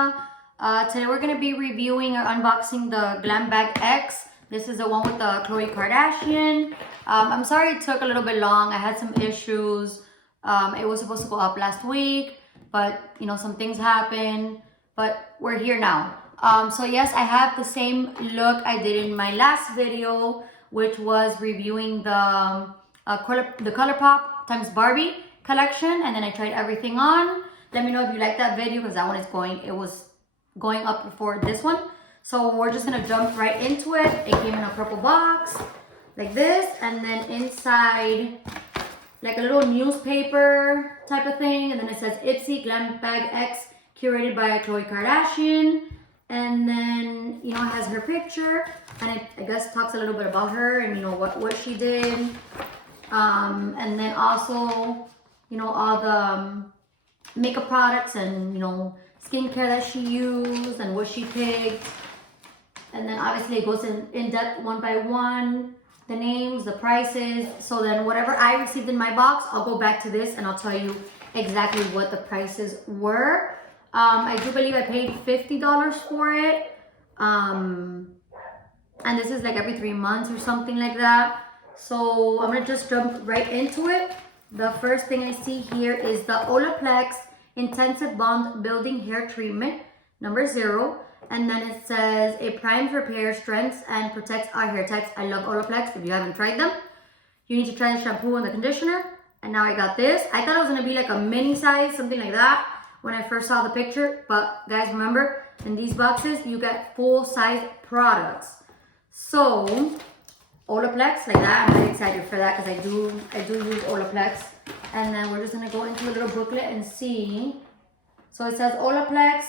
Anastasia. Today we're going to be reviewing or unboxing the Glam Bag X. This is the one with the Khloe Kardashian. I'm sorry it took a little bit long. I had some issues. It was supposed to go up last week, but you know, some things happened, but we're here now. So yes, I have the same look I did in my last video, which was reviewing the ColourPop times Barbie collection, and then I tried everything on. Let me know if you like that video, because that one it was going up before this one. So we're just gonna jump right into it. It came in a purple box like this, and then inside like a little newspaper type of thing, and then it says Ipsy Glam Bag X, curated by Khloe Kardashian. And then, you know, it has her picture, and it, I guess, talks a little bit about her and, you know, what she did. And then also, you know, all the makeup products and, you know, skincare that she used and what she picked. And then obviously it goes in depth one by one, the names, the prices. So then whatever I received in my box, I'll go back to this and I'll tell you exactly what the prices were. I do believe I paid $50 for it. And this is like every 3 months or something like that. So I'm gonna just jump right into it. The first thing I see here is the Olaplex Intensive Bond Building Hair Treatment, number 0. And then it says, it primes, repairs, strengthens, and protects our hair types. I love Olaplex. If you haven't tried them, you need to try the shampoo and the conditioner. And now I got this. I thought it was gonna be like a mini size, something like that, when I first saw the picture. But guys, remember, in these boxes, you get full-size products. So, Olaplex, like that. I'm really excited for that because I do use Olaplex. And then we're just gonna go into a little booklet and see. So it says Olaplex,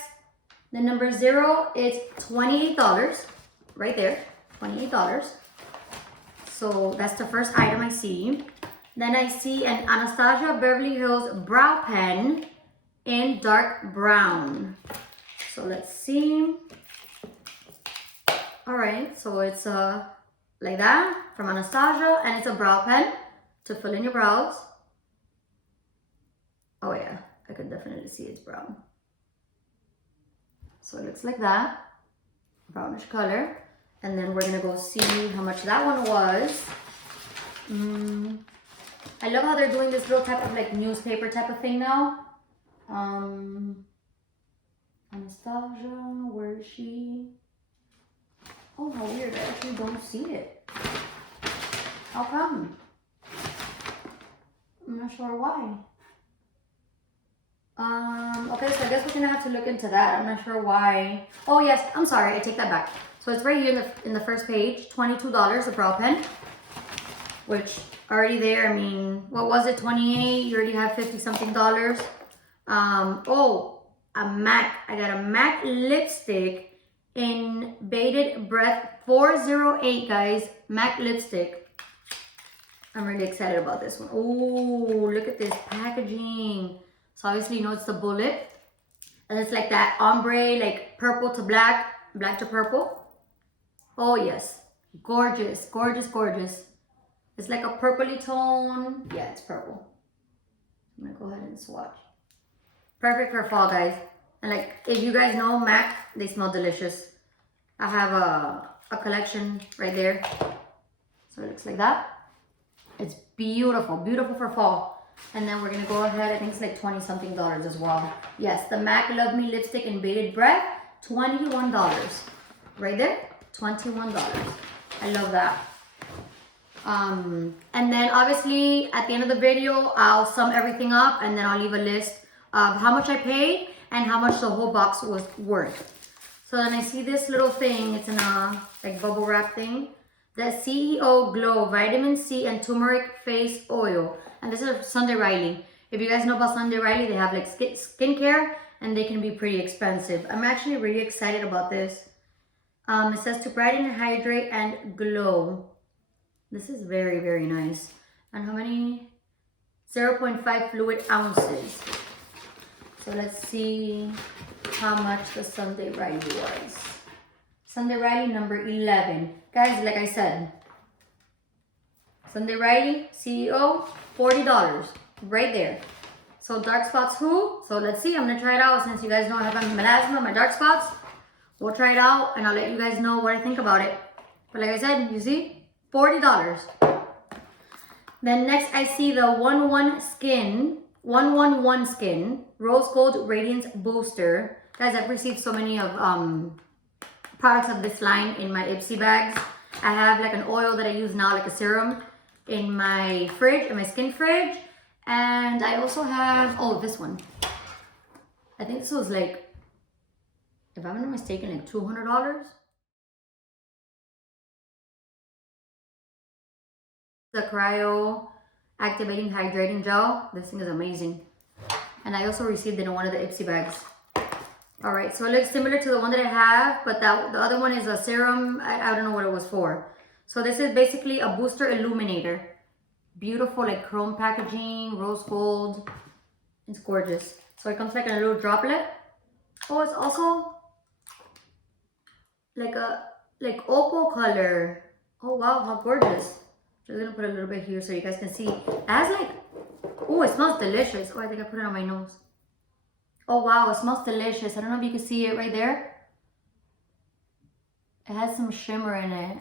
the number 0 is $28, right there, $28. So that's the first item I see. Then I see an Anastasia Beverly Hills brow pen in dark brown. So let's see. All right, so it's like that from Anastasia, and it's a brow pen to fill in your brows. Oh yeah, I could definitely see it's brown. So it looks like that, brownish color. And then we're gonna go see how much that one was. I love how they're doing this little type of like newspaper type of thing now. Anastasia, where is she? Oh, how weird, I actually don't see it. How come? I'm not sure why. Okay, so I guess we're gonna have to look into that. I'm not sure why. Oh yes, I'm sorry, I take that back. So it's right here in the first page, $22, a brow pen, which already there, I mean, what was it, 28? You already have 50 something dollars. Oh, a MAC. I got a MAC lipstick in Bated Breath 408, guys. MAC lipstick. I'm really excited about this one. Oh, look at this packaging. So obviously, you know, it's the bullet. And it's like that ombre, like purple to black, black to purple. Oh yes, gorgeous, gorgeous, gorgeous. It's like a purpley tone. Yeah, it's purple. I'm gonna go ahead and swatch. Perfect for fall, guys. And like, if you guys know MAC, they smell delicious. I have a collection right there. So it looks like that. It's beautiful, beautiful for fall. And then we're gonna go ahead, I think it's like 20 something dollars as well. Yes, the MAC Love Me lipstick in Bated Breath, $21. Right there, $21. I love that. And then obviously at the end of the video, I'll sum everything up, and then I'll leave a list of how much I paid and how much the whole box was worth. So then I see this little thing, it's in a like bubble wrap thing. The CEO Glow Vitamin C and Turmeric Face Oil. And this is Sunday Riley. If you guys know about Sunday Riley, they have like skincare, and they can be pretty expensive. I'm actually really excited about this. It says to brighten, hydrate, and glow. This is very, very nice. And how many? 0.5 fluid ounces. So let's see how much the Sunday Riley was. Sunday Riley number 11. Guys, like I said, Sunday Riley, CEO, $40, right there. So So dark spots who? So let's see, I'm gonna try it out since you guys know I have melasma, my dark spots. We'll try it out and I'll let you guys know what I think about it. But like I said, you see, $40. Then next I see the 111 Skin Rose Gold Radiance Booster. Guys, I've received so many of products of this line in my Ipsy bags. I have like an oil that I use now, like a serum, in my fridge, in my skin fridge. And I also have, oh, this one. I think this was like, if I'm not mistaken, like $200. The Cryo Activating Hydrating Gel. This thing is amazing. And I also received it in one of the Ipsy bags. All right, so it looks similar to the one that I have, but the other one is a serum. I don't know what it was for. So this is basically a booster illuminator. Beautiful, like chrome packaging, rose gold. It's gorgeous. So it comes like in a little droplet. Oh, it's also like a opal color. Oh wow, how gorgeous. Just gonna put a little bit here so you guys can see. It has like, oh, it smells delicious. Oh, I think I put it on my nose. Oh wow, it smells delicious. I don't know if you can see it right there. It has some shimmer in it.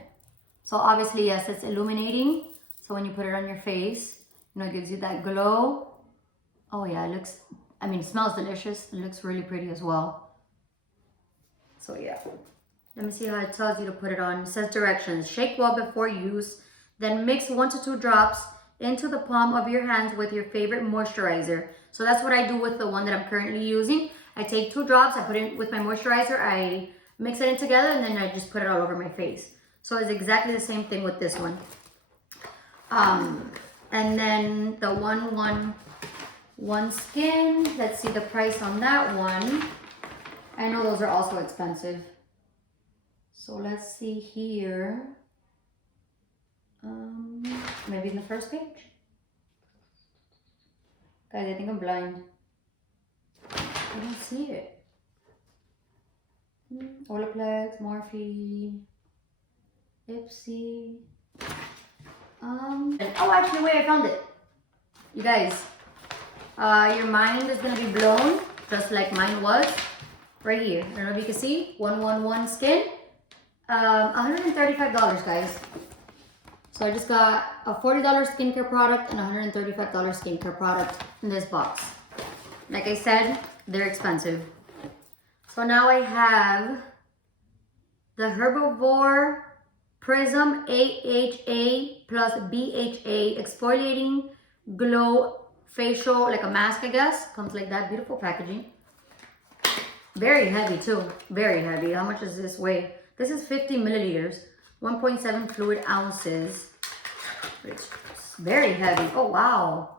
So obviously, yes, it's illuminating. So when you put it on your face, you know, it gives you that glow. Oh yeah, it looks, I mean, it smells delicious. It looks really pretty as well. So yeah, let me see how it tells you to put it on. It says directions. Shake well before use. Then mix 1 to 2 drops into the palm of your hands with your favorite moisturizer. So that's what I do with the one that I'm currently using. I take 2 drops, I put it with my moisturizer, I mix it in together, and then I just put it all over my face. So it's exactly the same thing with this one. And then the 111 Skin, let's see the price on that one. I know those are also expensive. So let's see here. Maybe in the first page. Guys, I think I'm blind. I don't see it. Olaplex, Morphe, Ipsy. Oh, actually, wait, I found it. You guys, your mind is gonna be blown, just like mine was. Right here. I don't know if you can see. 111 Skin. $135, guys. So I just got a $40 skincare product and a $135 skincare product in this box. Like I said, they're expensive. So now I have the Herbivore Prism AHA plus BHA Exfoliating Glow Facial, like a mask, I guess. Comes like that, beautiful packaging. Very heavy too, very heavy. How much does this weigh? This is 50 milliliters, 1.7 fluid ounces. It's very heavy. Oh wow.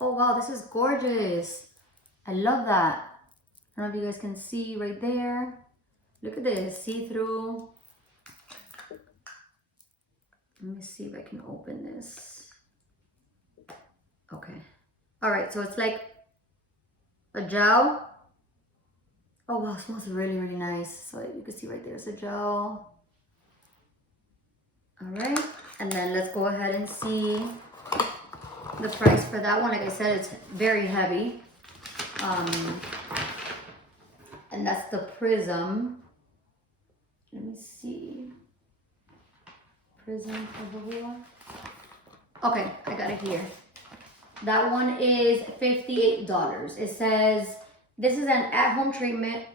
Oh wow, this is gorgeous. I love that. I don't know if you guys can see right there. Look at this, see-through. Let me see if I can open this. Okay. All right, so it's like a gel. Oh wow, it smells really, really nice. So you can see right there, it's a gel. All right, and then let's go ahead and see the price for that one. Like I said, it's very heavy. And that's the Prism. Let me see. Prism Herbivore. Okay, I got it here. That one is $58. It says this is an at-home treatment.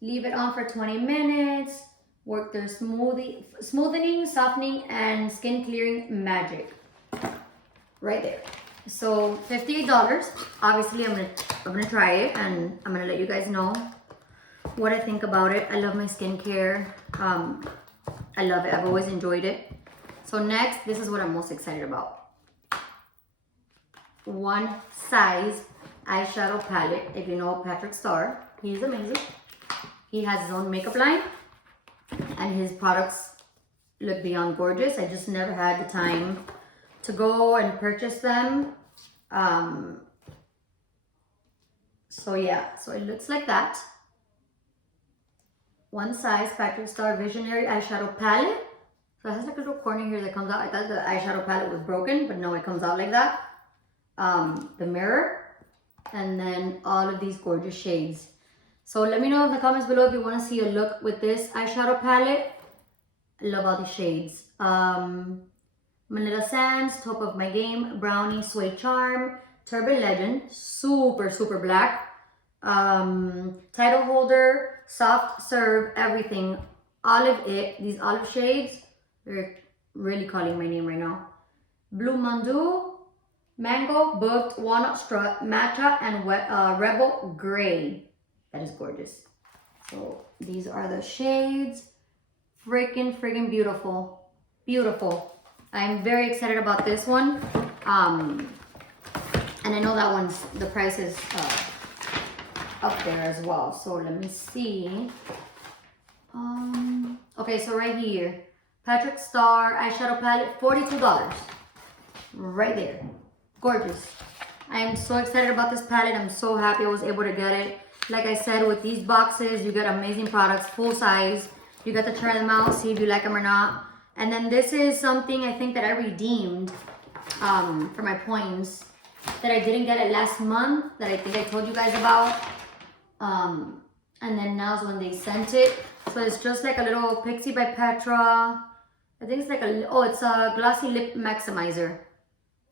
Leave it on for 20 minutes. Work their smoothening, softening, and skin clearing magic. Right there. So $58. Obviously, I'm gonna try it, and I'm gonna let you guys know what I think about it. I love my skincare. I love it. I've always enjoyed it. So next, this is what I'm most excited about. One Size eyeshadow palette. If you know Patrick Starr, he's amazing. He has his own makeup line, and his products look beyond gorgeous. I just never had the time to go and purchase them. So yeah, so it looks like that. One Size Patrick Starr Visionary Eyeshadow Palette. So it has like a little corner here that comes out. I thought the eyeshadow palette was broken, but no, it comes out like that. the mirror, and then all of these gorgeous shades. So let me know in the comments below if you want to see a look with this eyeshadow palette. I love all these shades. Manila Sands, Top of My Game, Brownie, Suede Charm, Turban Legend, super black, Title Holder, Soft Serve, everything. Olive It, these olive shades, they're really calling my name right now. Blue Mandu, Mango, Booked, Walnut Strut, Matcha, and Rebel Gray. That is gorgeous. So these are the shades. Freaking beautiful. Beautiful. I'm very excited about this one. And I know that one's, the price is up there as well. So let me see. Okay, so right here, Patrick Starr eyeshadow palette, $42. Right there. Gorgeous. I am so excited about this palette. I'm so happy I was able to get it. Like I said, with these boxes, you get amazing products, full size. You get to try them out, see if you like them or not. And then this is something I think that I redeemed for my points that I didn't get it last month, that I think I told you guys about. And then now's when they sent it. So it's just like a little Pixie by Petra. I think it's like it's a glossy lip maximizer.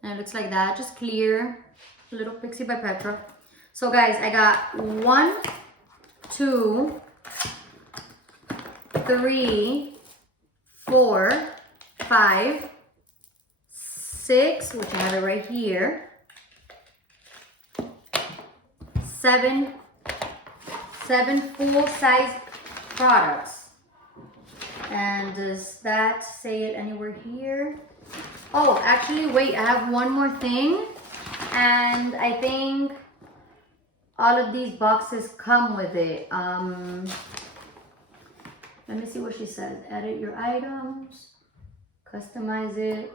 And it looks like that, just clear. A little Pixie by Petra. So guys, I got 1, 2, 3, 4, 5, 6, which I have it right here. 7 full-size products. And does that say it anywhere here? Oh, actually, wait, I have one more thing. And I think all of these boxes come with it. Let me see what she says. Edit your items, customize it,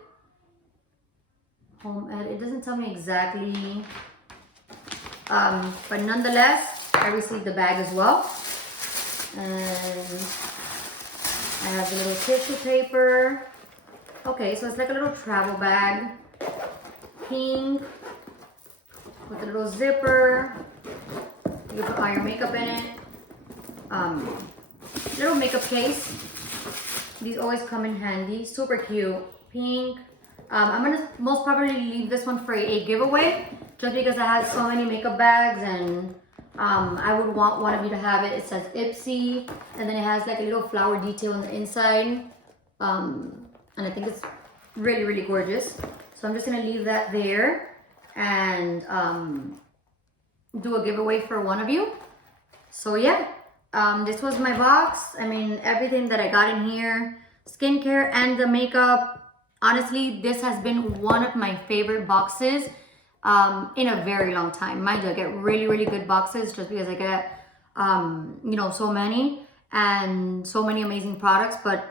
home edit. It doesn't tell me exactly. But nonetheless, I received the bag as well. And I have a little tissue paper. Okay, so it's like a little travel bag. Pink, with a little zipper. You can put all your makeup in it. Little makeup case. These always come in handy. Super cute. Pink. I'm gonna most probably leave this one for a giveaway, just because I have so many makeup bags, and I would want one of you to have it. It says Ipsy, and then it has like a little flower detail on the inside. And I think it's really gorgeous. So I'm just gonna leave that there and do a giveaway for one of you. So yeah, this was my box. I mean, everything that I got in here, skincare and the makeup. Honestly, this has been one of my favorite boxes in a very long time. Mind you, I get really good boxes just because I get you know, so many and so many amazing products. But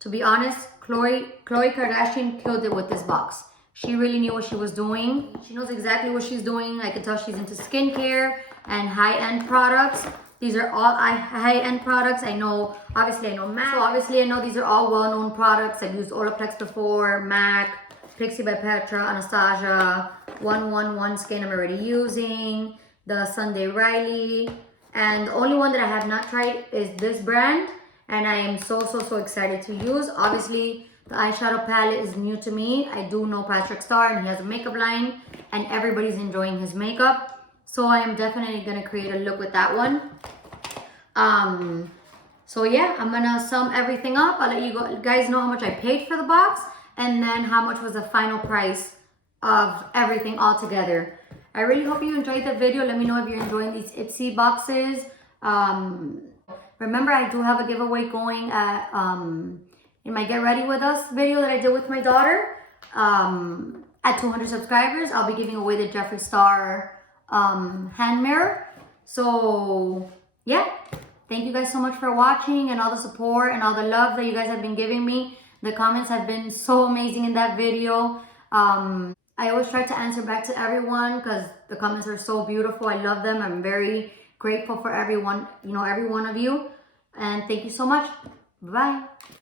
to be honest, Khloé Kardashian killed it with this box. She really knew what she was doing. She knows exactly what she's doing. I can tell she's into skincare and high-end products. These are all high-end products. I know, obviously I know MAC. So obviously I know these are all well-known products. I've used Olaplex before, MAC, Pixie by Petra, Anastasia, 111 Skin I'm already using, the Sunday Riley. And the only one that I have not tried is this brand. And I am so excited to use. Obviously, the eyeshadow palette is new to me. I do know Patrick Starr and he has a makeup line and everybody's enjoying his makeup. So I am definitely gonna create a look with that one. So yeah, I'm gonna sum everything up. I'll let you guys know how much I paid for the box and then how much was the final price of everything all together. I really hope you enjoyed the video. Let me know if you're enjoying these Ipsy boxes. Remember, I do have a giveaway going at in my Get Ready With Us video that I did with my daughter. At 200 subscribers, I'll be giving away the Jeffree Star hand mirror. So yeah, thank you guys so much for watching and all the support and all the love that you guys have been giving me. The comments have been so amazing in that video. I always try to answer back to everyone because the comments are so beautiful. I love them. I'm very grateful for everyone, you know, every one of you. And thank you so much. Bye.